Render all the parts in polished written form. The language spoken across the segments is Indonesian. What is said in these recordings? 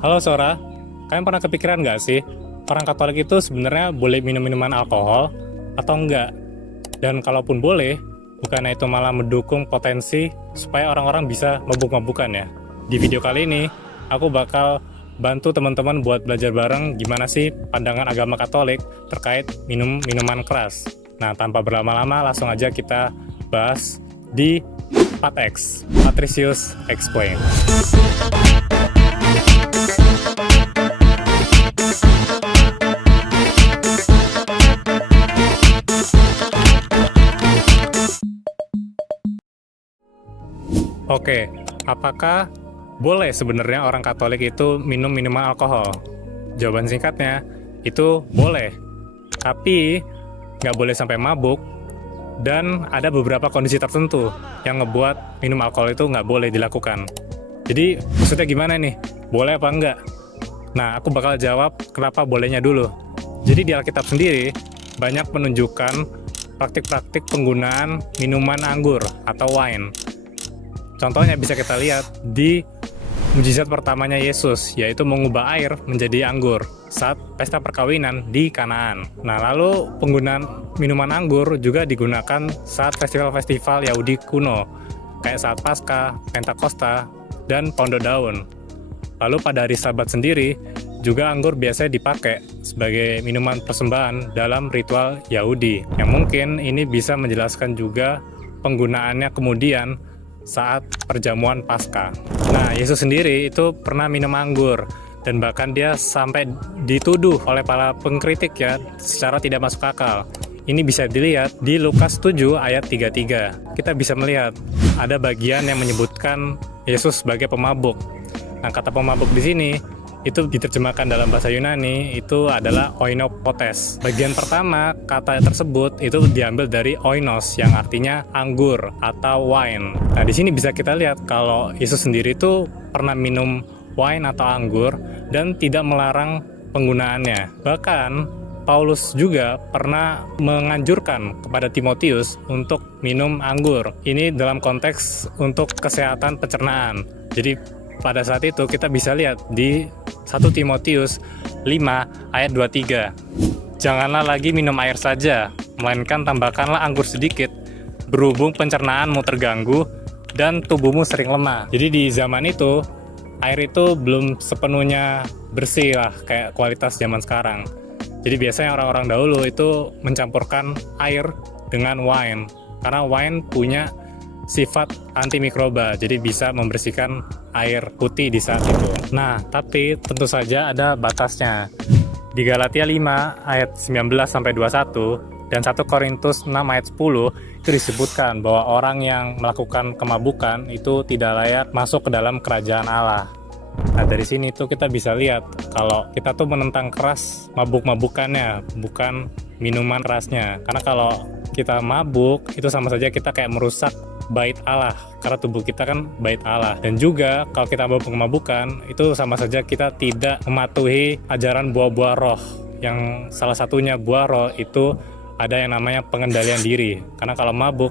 Halo Sora, kalian pernah kepikiran nggak sih, orang Katolik itu sebenarnya boleh minum minuman alkohol atau enggak? Dan kalaupun boleh, bukannya itu malah mendukung potensi supaya orang-orang bisa mabuk-mabukan ya? Di video kali ini, aku bakal bantu teman-teman buat belajar bareng gimana sih pandangan agama Katolik terkait minuman keras. Nah, tanpa berlama-lama, langsung aja kita bahas di PATX, Patricius Explain. Oke, apakah boleh sebenarnya orang Katolik itu minum minuman alkohol? Jawaban singkatnya, itu boleh. Tapi nggak boleh sampai mabuk, dan ada beberapa kondisi tertentu yang ngebuat minum alkohol itu nggak boleh dilakukan. Jadi, maksudnya gimana nih? Boleh apa enggak? Nah, aku bakal jawab kenapa bolehnya dulu. Jadi di Alkitab sendiri, banyak menunjukkan praktik-praktik penggunaan minuman anggur atau wine. Contohnya bisa kita lihat di mujizat pertamanya Yesus, yaitu mengubah air menjadi anggur saat pesta perkawinan di Kanaan. Nah, lalu penggunaan minuman anggur juga digunakan saat festival-festival Yahudi kuno, kayak saat Paskah, Pentakosta, dan Pondo Daun. Lalu pada hari Sabat sendiri, juga anggur biasanya dipakai sebagai minuman persembahan dalam ritual Yahudi, yang mungkin ini bisa menjelaskan juga penggunaannya kemudian saat perjamuan Paskah. Nah, Yesus sendiri itu pernah minum anggur, dan bahkan dia sampai dituduh oleh para pengkritik ya, secara tidak masuk akal. Ini bisa dilihat di Lukas 7 ayat 33. Kita bisa melihat ada bagian yang menyebutkan Yesus sebagai pemabuk. Nah, kata pemabuk di sini itu diterjemahkan dalam bahasa Yunani itu adalah oinopotes. Bagian pertama kata tersebut itu diambil dari oinos yang artinya anggur atau wine. Nah, di sini bisa kita lihat kalau Yesus sendiri itu pernah minum wine atau anggur dan tidak melarang penggunaannya. Bahkan Paulus juga pernah menganjurkan kepada Timotius untuk minum anggur. Ini dalam konteks untuk kesehatan pencernaan. Jadi pada saat itu kita bisa lihat di 1 Timotius 5 ayat 23. Janganlah lagi minum air saja, melainkan tambahkanlah anggur sedikit, berhubung pencernaanmu terganggu dan tubuhmu sering lemah. Jadi di zaman itu, air itu belum sepenuhnya bersih lah kayak kualitas zaman sekarang. Jadi biasanya orang-orang dahulu itu mencampurkan air dengan wine, karena wine punya sifat antimikroba, jadi bisa membersihkan air putih di saat itu. Nah, tapi tentu saja ada batasnya. Di Galatia 5 ayat 19-21 dan 1 Korintus 6 ayat 10 itu disebutkan bahwa orang yang melakukan kemabukan itu tidak layak masuk ke dalam kerajaan Allah. Nah, dari sini tuh kita bisa lihat kalau kita tuh menentang keras mabuk-mabukannya, bukan minuman kerasnya. Karena kalau kita mabuk, itu sama saja kita kayak merusak bait Allah, karena tubuh kita kan bait Allah. Dan juga kalau kita mabuk-mabukan, itu sama saja kita tidak mematuhi ajaran buah-buah roh, yang salah satunya buah roh itu ada yang namanya pengendalian diri. Karena kalau mabuk,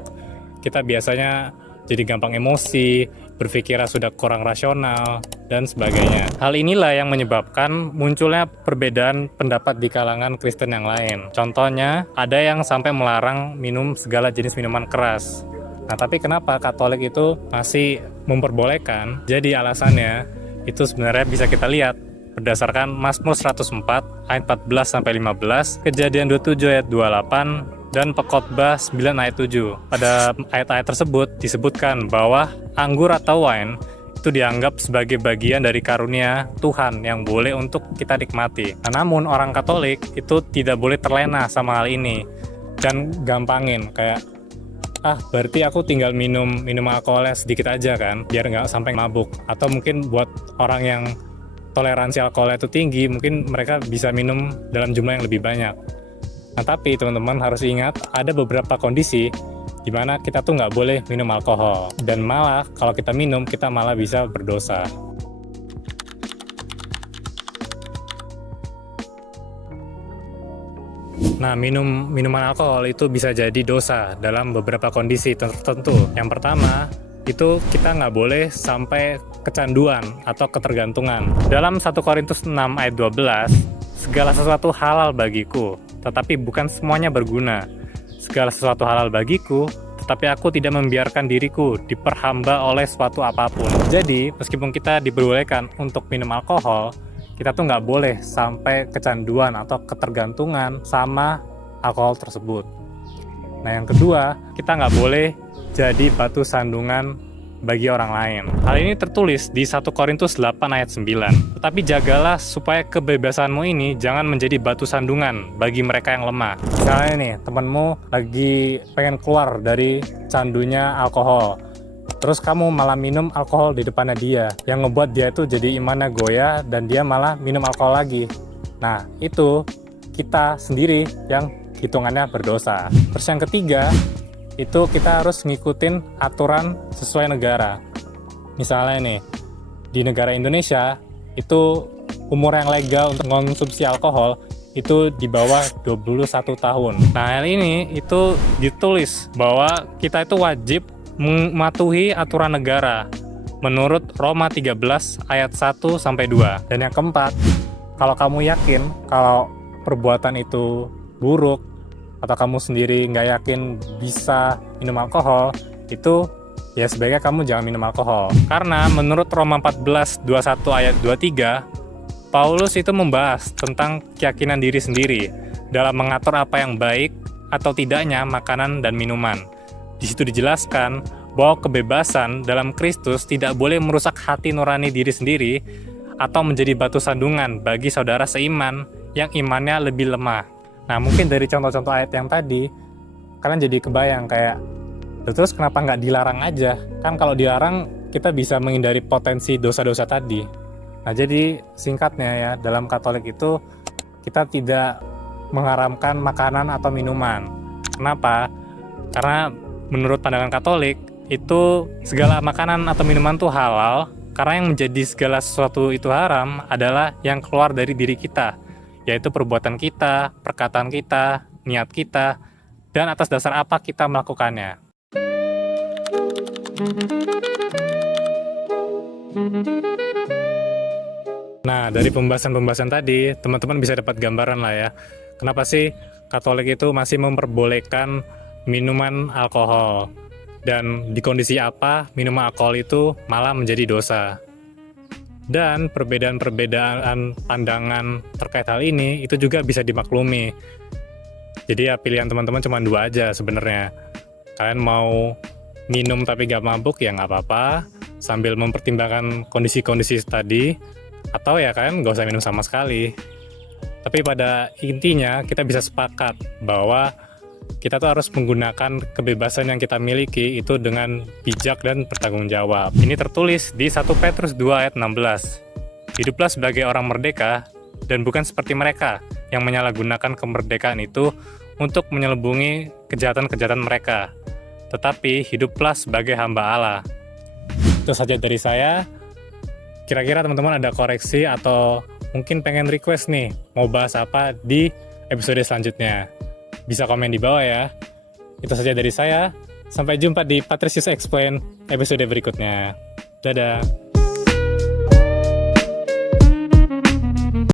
kita biasanya jadi gampang emosi, berpikirnya sudah kurang rasional, dan sebagainya. Hal inilah yang menyebabkan munculnya perbedaan pendapat di kalangan Kristen yang lain. Contohnya, ada yang sampai melarang minum segala jenis minuman keras. Nah, tapi kenapa Katolik itu masih memperbolehkan? Jadi alasannya itu sebenarnya bisa kita lihat berdasarkan Mazmur 104 ayat 14-15, Kejadian 27 ayat 28, dan Pekotbah 9 ayat 7. Pada ayat-ayat tersebut disebutkan bahwa anggur atau wine itu dianggap sebagai bagian dari karunia Tuhan yang boleh untuk kita nikmati. Nah, namun orang Katolik itu tidak boleh terlena sama hal ini dan gampangin kayak berarti aku tinggal minum alkoholnya sedikit aja kan, biar nggak sampai mabuk. Atau mungkin buat orang yang toleransi alkoholnya itu tinggi, mungkin mereka bisa minum dalam jumlah yang lebih banyak. Nah, tapi teman-teman harus ingat, ada beberapa kondisi di mana kita tuh nggak boleh minum alkohol. Dan malah kalau kita minum, kita malah bisa berdosa. Nah, minum minuman alkohol itu bisa jadi dosa dalam beberapa kondisi tertentu. Yang pertama, itu kita nggak boleh sampai kecanduan atau ketergantungan. Dalam 1 Korintus 6 ayat 12, segala sesuatu halal bagiku, tetapi bukan semuanya berguna. Segala sesuatu halal bagiku, tetapi aku tidak membiarkan diriku diperhamba oleh suatu apapun. Jadi, meskipun kita diperbolehkan untuk minum alkohol, kita tuh nggak boleh sampai kecanduan atau ketergantungan sama alkohol tersebut. Nah, yang kedua, kita nggak boleh jadi batu sandungan bagi orang lain. Hal ini tertulis di 1 Korintus 8 ayat 9. Tetapi jagalah supaya kebebasanmu ini jangan menjadi batu sandungan bagi mereka yang lemah. Misalnya nih, temanmu lagi pengen keluar dari candunya alkohol. Terus kamu malah minum alkohol di depannya dia, yang ngebuat dia itu jadi imannya goyah dan dia malah minum alkohol lagi. Nah, itu kita sendiri yang hitungannya berdosa. Terus yang ketiga, itu kita harus ngikutin aturan sesuai negara. Misalnya nih, di negara Indonesia, itu umur yang legal untuk mengonsumsi alkohol itu di bawah 21 tahun. Nah, hal ini itu ditulis bahwa kita itu wajib mematuhi aturan negara menurut Roma 13 ayat 1-2. Dan yang keempat, kalau kamu yakin kalau perbuatan itu buruk atau kamu sendiri nggak yakin bisa minum alkohol, itu ya sebaiknya kamu jangan minum alkohol. Karena menurut Roma 14 21 ayat 23, Paulus itu membahas tentang keyakinan diri sendiri dalam mengatur apa yang baik atau tidaknya makanan dan minuman. Di situ dijelaskan bahwa kebebasan dalam Kristus tidak boleh merusak hati nurani diri sendiri atau menjadi batu sandungan bagi saudara seiman yang imannya lebih lemah. Nah, mungkin dari contoh-contoh ayat yang tadi, kalian jadi kebayang kayak, terus kenapa nggak dilarang aja? Kan kalau dilarang, kita bisa menghindari potensi dosa-dosa tadi. Nah, jadi singkatnya ya, dalam Katolik itu, kita tidak mengharamkan makanan atau minuman. Kenapa? Karena menurut pandangan Katolik, itu segala makanan atau minuman tuh halal, karena yang menjadi segala sesuatu itu haram adalah yang keluar dari diri kita, yaitu perbuatan kita, perkataan kita, niat kita, dan atas dasar apa kita melakukannya. Nah, dari pembahasan-pembahasan tadi, teman-teman bisa dapat gambaran lah ya, kenapa sih Katolik itu masih memperbolehkan minuman alkohol, dan di kondisi apa minuman alkohol itu malah menjadi dosa. Dan perbedaan-perbedaan pandangan terkait hal ini itu juga bisa dimaklumi. Jadi ya pilihan teman-teman cuma 2 aja sebenarnya. Kalian mau minum tapi gak mabuk ya nggak apa-apa, sambil mempertimbangkan kondisi-kondisi tadi, atau ya kalian gak usah minum sama sekali. Tapi pada intinya kita bisa sepakat bahwa kita tuh harus menggunakan kebebasan yang kita miliki itu dengan bijak dan bertanggung jawab. Ini tertulis di 1 Petrus 2 ayat 16. Hiduplah sebagai orang merdeka dan bukan seperti mereka yang menyalahgunakan kemerdekaan itu untuk menyelubungi kejahatan-kejahatan mereka. Tetapi hiduplah sebagai hamba Allah. Itu saja dari saya. Kira-kira teman-teman ada koreksi atau mungkin pengen request nih, mau bahas apa di episode selanjutnya? Bisa komen di bawah ya. Itu saja dari saya. Sampai jumpa di Patricius Explain episode berikutnya. Dadah.